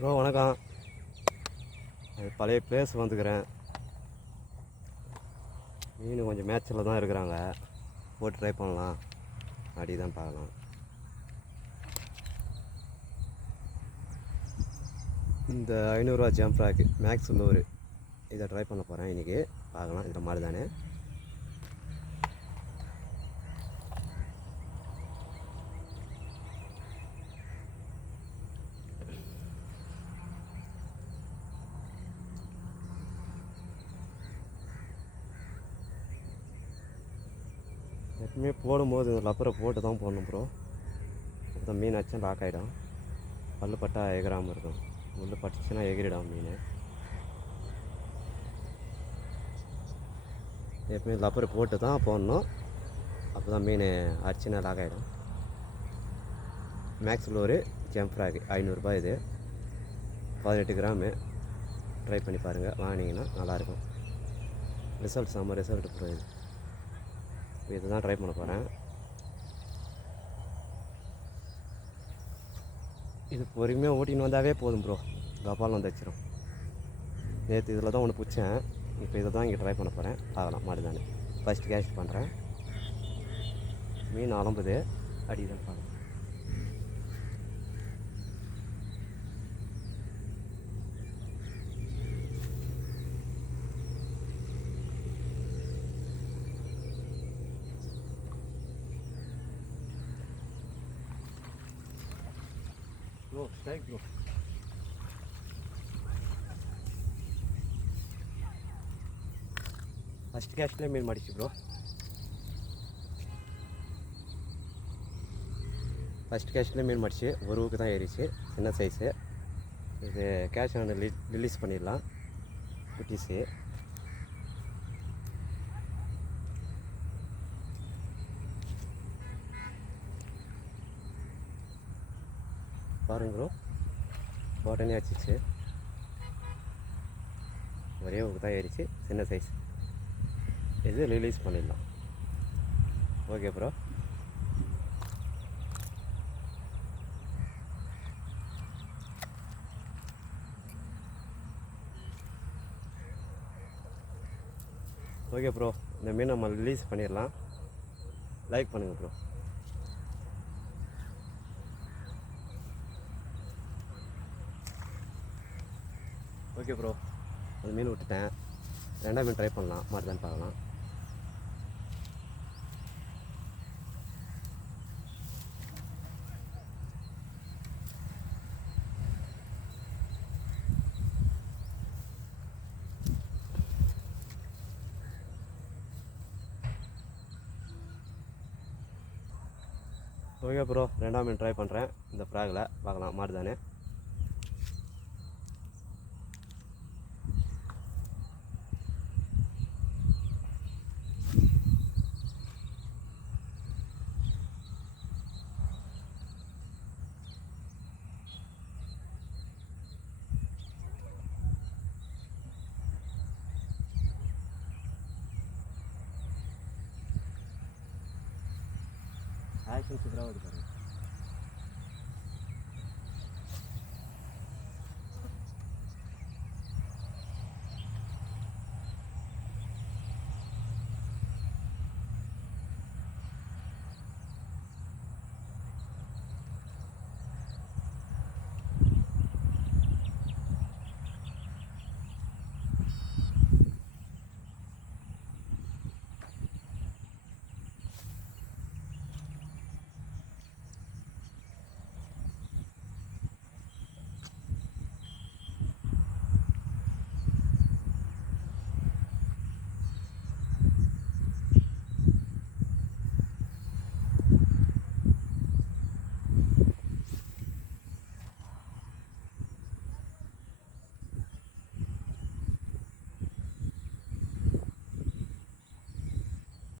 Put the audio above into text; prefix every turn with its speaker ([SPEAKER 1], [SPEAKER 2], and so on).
[SPEAKER 1] Bro வணக்கம். பழைய place வந்துக்கிறேன். மீன் கொஞ்சம் மேட்சில் தான் இருக்கிறாங்க. போட்டு ட்ரை பண்ணலாம். அடி தான் பார்க்கலாம். இந்த ஐநூறுரூவா ஜம்ப் ராக்கு மேக்ஸ் உள்ளூர். இதை ட்ரை பண்ண போகிறேன் இன்றைக்கி பார்க்கலாம் இந்த மாதிரி தானே. எப்பவுமே போடும்போது இந்த லப்பரை போட்டு தான் போடணும் ப்ரோ அப்போ தான் மீன் அச்சா லாக் ஆகிடும் பல்லு பட்டா எகராமல் இருக்கும். முள் பட்டுச்சுன்னா எகிரிடும் மீன். எப்பவுமே லப்பரை போட்டு தான் போடணும். அப்போ தான் மீன் அடிச்சுன்னா லாக் ஆகிடும் மேக்ஸில் ஒரு ஜம்ப் ஃப்ராக் ஐநூறுரூபா இது. பதினெட்டு கிராமு. ட்ரை பண்ணி பாருங்கள் வாங்கினீங்கன்னா நல்லாயிருக்கும். ரிசல்ட் செம்ம ரிசல்ட் ப்ரோ இது. இதை தான் ட்ரை பண்ண போகிறேன் இது பொறுமையாக ஓட்டின்னு வந்தாவே போதும் ப்ரோ கபால் வந்து வச்சிடும் நேற்று இதில் தான் ஒன்று பிடிச்சேன். இப்போ இதை தான் இங்கே ட்ரை பண்ண போகிறேன் பார்க்கலாம் மாடு தானே. ஃபஸ்ட்டு கேஷ் பண்ணுறேன் மீன் அலம்புது. அடி தான் பார்க்கலாம் ப்ரோ ஸ்ட்ரைக் ப்ரோ ஃபஸ்ட் கேஷ்லேயே மீன் மாடிச்சு ப்ரோ ஃபஸ்ட் கேஷ்லேயே மீன் மாடிச்சு ஒரு ஊக்கு தான் ஏறிச்சு சின்ன சைஸு இது கேஷ் ஆன் ரிலீஸ் பண்ணிடலாம் குட்டீஸு பாருங்க ப்ரோ உடனே ஆச்சிச்சு ஒரே ஊக்கு தான் ஏறிச்சு. சின்ன சைஸ் இது ரிலீஸ் பண்ணிடலாம். ஓகே ப்ரோ ஓகே ப்ரோ இந்த மீன் நம்ம ரிலீஸ் பண்ணிடலாம். லைக் பண்ணுங்கள் ப்ரோ ஓகே ப்ரோ அது மீன் விட்டுட்டேன். ரெண்டாம் மீன் ட்ரை பண்ணலாம். மாதிரி பார்க்கலாம். ஓகே ப்ரோ ரெண்டாம் மீன் ட்ரை பண்ணுறேன் இந்த ஃப்ராகில் பார்க்கலாம். மாடு ஆக்ஷன்ஸ் எதிராக இருக்காரு